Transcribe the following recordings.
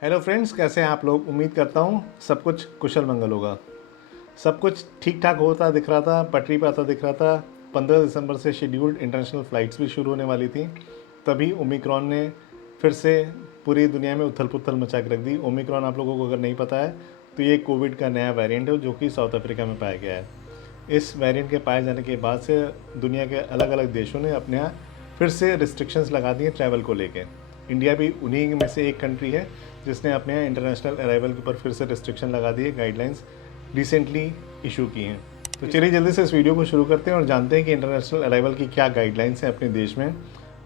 Hello friends, कैसे हैं आप लोग। उम्मीद करता हूँ सब कुछ कुशल मंगल होगा। सब कुछ ठीक ठाक होता दिख रहा था, पटरी पर आता दिख रहा था। 15 दिसंबर से शेड्यूल्ड इंटरनेशनल फ़्लाइट्स भी शुरू होने वाली थी, तभी ओमिक्रॉन ने फिर से पूरी दुनिया में उथल पुथल मचा के रख दी। ओमिक्रॉन आप लोगों को अगर नहीं पता है तो ये कोविड का नया वेरिएंट है जो कि साउथ अफ्रीका में पाया गया है। इस वेरिएंट के पाए जाने के बाद से दुनिया के अलग अलग देशों ने अपने यहाँ फिर से रिस्ट्रिक्शंस लगा दिए ट्रैवल को लेके। इंडिया भी उन्हीं में से एक कंट्री है जिसने अपने यहाँ इंटरनेशनल अराइवल के ऊपर फिर से रिस्ट्रिक्शन लगा दिए, गाइडलाइंस रिसेंटली इशू की हैं। तो चलिए जल्दी से इस वीडियो को शुरू करते हैं और जानते हैं कि इंटरनेशनल अराइवल की क्या गाइडलाइंस हैं अपने देश में।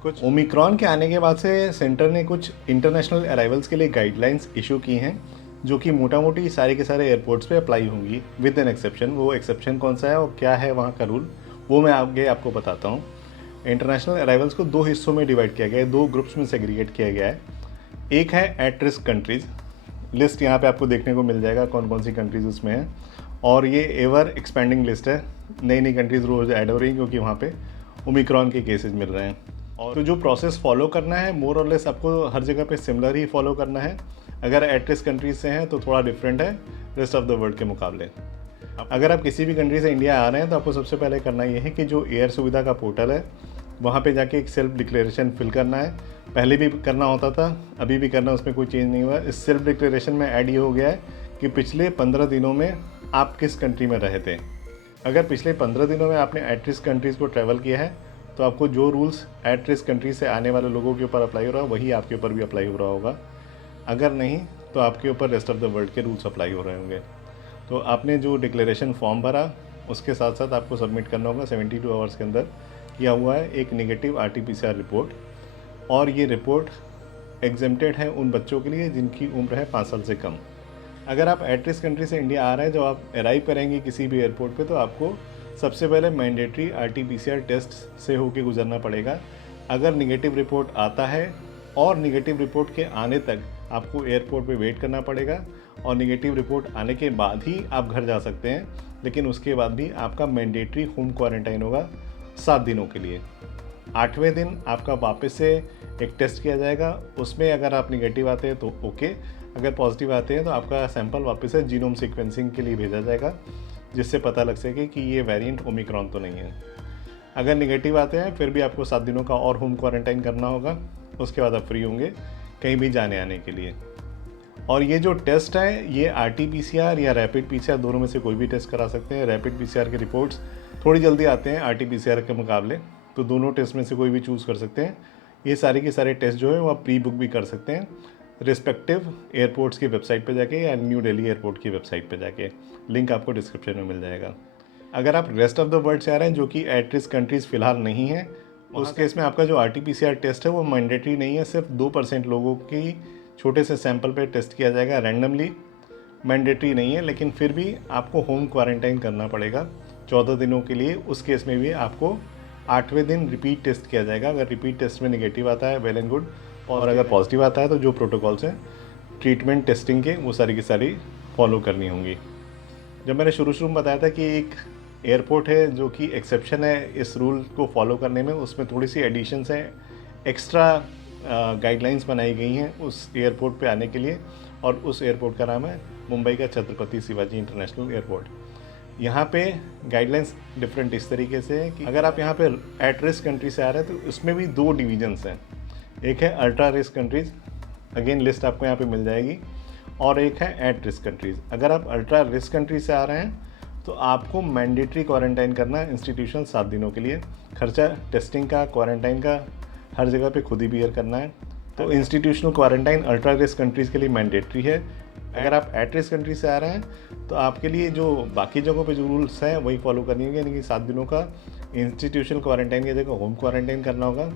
कुछ ओमिक्रॉन के आने के बाद से सेंटर ने कुछ इंटरनेशनल अराइवल्स के लिए गाइडलाइंस इशू की हैं जो कि मोटा मोटी सारे के सारे एयरपोर्ट्स पे अप्लाई होंगी विद एन एक्सेप्शन। वो एक्सेप्शन कौन सा है और क्या है वहाँ का रूल, वो मैं आगे आपको बताता हूँ। इंटरनेशनल अराइवल्स को दो हिस्सों में डिवाइड किया गया है, दो ग्रुप्स में सेग्रीगेट किया गया है। एक है एट रिस्क कंट्रीज़, लिस्ट यहाँ पे आपको देखने को मिल जाएगा कौन कौन सी कंट्रीज़ उसमें है, और ये एवर एक्सपेंडिंग लिस्ट है। नई नई कंट्रीज़ रोज़ ऐड हो रही हैं क्योंकि वहाँ पे ओमिक्रॉन के केसेस मिल रहे हैं। और तो जो प्रोसेस फॉलो करना है मोर और लेस आपको हर जगह पे सिमिलर ही फॉलो करना है। अगर एट रिस्क कंट्रीज से हैं तो थोड़ा डिफरेंट है रेस्ट ऑफ द वर्ल्ड के मुकाबले। अगर आप किसी भी कंट्री से इंडिया आ रहे हैं तो आपको सबसे पहले करना ये है कि जो एयर सुविधा का पोर्टल है वहाँ पे जाके एक सेल्फ डिक्लेरेशन फिल करना है। पहले भी करना होता था, अभी भी करना, उसमें कोई चेंज नहीं हुआ। इस सेल्फ डिक्लेरेशन में ऐड ये हो गया है कि पिछले 15 दिनों में आप किस कंट्री में रहे थे। अगर पिछले 15 दिनों में आपने एट रिस्क कंट्रीज़ को ट्रैवल किया है तो आपको जो रूल्स एट रिस्क कंट्री से आने वाले लोगों के ऊपर अप्लाई हो रहा है वही आपके ऊपर भी अप्लाई हो रहा होगा। अगर नहीं तो आपके ऊपर रेस्ट ऑफ द वर्ल्ड के रूल्स अप्लाई हो रहे होंगे। तो आपने जो डिक्लेरेशन फॉर्म भरा उसके साथ साथ आपको सबमिट करना होगा 72 आवर्स के अंदर किया हुआ है एक नेगेटिव RT-PCR रिपोर्ट। और ये रिपोर्ट एग्जेम्प्टेड है उन बच्चों के लिए जिनकी उम्र है 5 साल से कम। अगर आप एट रिस्क कंट्री से इंडिया आ रहे हैं, जब आप अराइव करेंगे किसी भी एयरपोर्ट पे, तो आपको सबसे पहले मैंडेटरी RT-PCR टेस्ट से होके गुजरना पड़ेगा। अगर निगेटिव रिपोर्ट आता है और निगेटिव रिपोर्ट के आने तक आपको एयरपोर्ट पे वेट करना पड़ेगा, और निगेटिव रिपोर्ट आने के बाद ही आप घर जा सकते हैं। लेकिन उसके बाद भी आपका मैंडेटरी होम क्वारंटाइन होगा 7 दिनों के लिए। 8वें दिन आपका वापस से एक टेस्ट किया जाएगा, उसमें अगर आप निगेटिव आते हैं तो ओके, अगर पॉजिटिव आते हैं तो आपका सैंपल वापस से जीनोम सीक्वेंसिंग के लिए भेजा जाएगा जिससे पता लग सके कि ये वेरिएंट ओमिक्रॉन तो नहीं है। अगर निगेटिव आते हैं फिर भी आपको 7 दिनों का और होम क्वारंटाइन करना होगा, उसके बाद आप फ्री होंगे कहीं भी जाने आने के लिए। और ये जो टेस्ट है ये RT-PCR या रैपिड PCR दोनों में से कोई भी टेस्ट करा सकते हैं। रैपिड PCR के रिपोर्ट्स थोड़ी जल्दी आते हैं RT-PCR के मुकाबले, तो दोनों टेस्ट में से कोई भी चूज़ कर सकते हैं। ये सारे के सारे टेस्ट जो है वो आप प्री बुक भी कर सकते हैं रिस्पेक्टिव एयरपोर्ट्स की वेबसाइट पे जाके या न्यू दिल्ली एयरपोर्ट की वेबसाइट पे जाके। लिंक आपको डिस्क्रिप्शन में मिल जाएगा। अगर आप रेस्ट ऑफ द वर्ल्ड से आ रहे हैं जो कि एट रिस्क कंट्रीज़ फ़िलहाल नहीं है, उस केस में आपका जो RT-PCR टेस्ट है वो मैंडेटरी नहीं है। सिर्फ 2% लोगों की छोटे से सैंपल पे टेस्ट किया जाएगा रैंडमली, मैंडेटरी नहीं है। लेकिन फिर भी आपको होम क्वारंटाइन करना पड़ेगा 14 दिनों के लिए। उस केस में भी आपको 8वें दिन रिपीट टेस्ट किया जाएगा। अगर रिपीट टेस्ट में निगेटिव आता है वेल एंड गुड, और अगर पॉजिटिव आता है तो जो प्रोटोकॉल्स हैं ट्रीटमेंट टेस्टिंग के वो सारी की सारी फॉलो करनी होंगी। जब मैंने शुरू में बताया था कि एक एयरपोर्ट है जो कि एक्सेप्शन है इस रूल को फॉलो करने में, उसमें थोड़ी सी एडिशंस हैं, एक्स्ट्रा गाइडलाइंस बनाई गई हैं उस एयरपोर्ट पे आने के लिए। और उस एयरपोर्ट का नाम है मुंबई का छत्रपति शिवाजी इंटरनेशनल एयरपोर्ट। यहाँ पे गाइडलाइंस डिफरेंट इस तरीके से है कि अगर आप यहाँ पे एट रिस्क कंट्री से आ रहे हैं तो इसमें भी दो डिवीजन्स हैं। एक है ultra risk countries, again list आपको यहाँ पे मिल जाएगी, और एक है एट रिस्क कंट्रीज़। अगर आप अल्ट्रा रिस्क कंट्री से आ रहे हैं तो आपको मैंडेटरी क्वारंटाइन करना है इंस्टीट्यूशन 7 दिनों के लिए। खर्चा टेस्टिंग का, क्वारंटाइन का हर जगह पे खुद ही बियर करना है। तो institutional quarantine ultra risk countries के लिए मैंडेटरी है। अगर आप एट रिस्क कंट्री से आ रहे हैं तो आपके लिए जो बाकी जगहों पे जो रूल्स हैं वही फॉलो करनी होगी, यानी कि 7 दिनों का इंस्टीट्यूशनल क्वारंटाइन की जगह होम क्वारंटाइन करना होगा।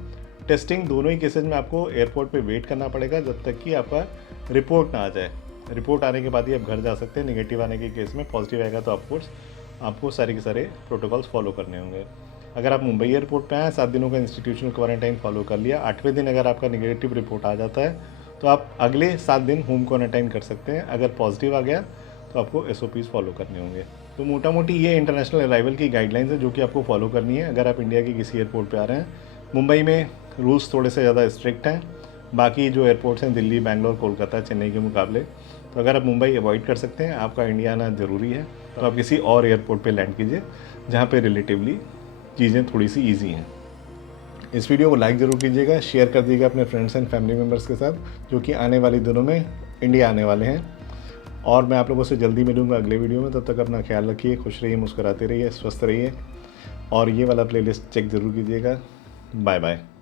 टेस्टिंग दोनों ही केसेज में आपको एयरपोर्ट पे वेट करना पड़ेगा जब तक कि आपका रिपोर्ट ना आ जाए। रिपोर्ट आने के बाद ही आप घर जा सकते हैं। नेगेटिव आने के केस में, पॉजिटिव आएगा तो ऑफकोर्स आपको सारे के सारे प्रोटोकॉल्स फॉलो करने होंगे। अगर आप मुंबई एयरपोर्ट पे आए, 7 दिनों का इंस्टीट्यूशनल क्वारंटाइन फॉलो कर लिया, 8वें दिन अगर आपका नेगेटिव रिपोर्ट आ जाता है तो आप अगले 7 दिन होम क्वारंटाइन कर सकते हैं। अगर पॉजिटिव आ गया तो आपको SOPs फॉलो करने होंगे। तो मोटा मोटी ये इंटरनेशनल अराइवल की गाइडलाइंस है जो कि आपको फॉलो करनी है अगर आप इंडिया के किसी एयरपोर्ट पे आ रहे हैं। मुंबई में रूल्स थोड़े से ज़्यादा स्ट्रिक्ट हैं, बाकी जो एयरपोर्ट्स हैं दिल्ली, बैंगलोर, कोलकाता, चेन्नई के मुकाबले, तो अगर आप मुंबई अवॉइड कर सकते हैं, आपका इंडिया आना ज़रूरी है, तो आप किसी और एयरपोर्ट पे लैंड कीजिए जहाँ पे रिलेटिवली चीज़ें थोड़ी सी ईजी हैं। इस वीडियो को लाइक ज़रूर कीजिएगा, शेयर कर दीजिएगा अपने फ्रेंड्स एंड फैमिली मेम्बर्स के साथ जो कि आने वाले दिनों में इंडिया आने वाले हैं। और मैं आप लोगों से जल्दी मिलूंगा अगले वीडियो में। तब तक अपना ख्याल रखिए, खुश रहिए, मुस्कुराते रहिए, स्वस्थ रहिए और ये वाला प्लेलिस्ट चेक ज़रूर कीजिएगा। Bye bye.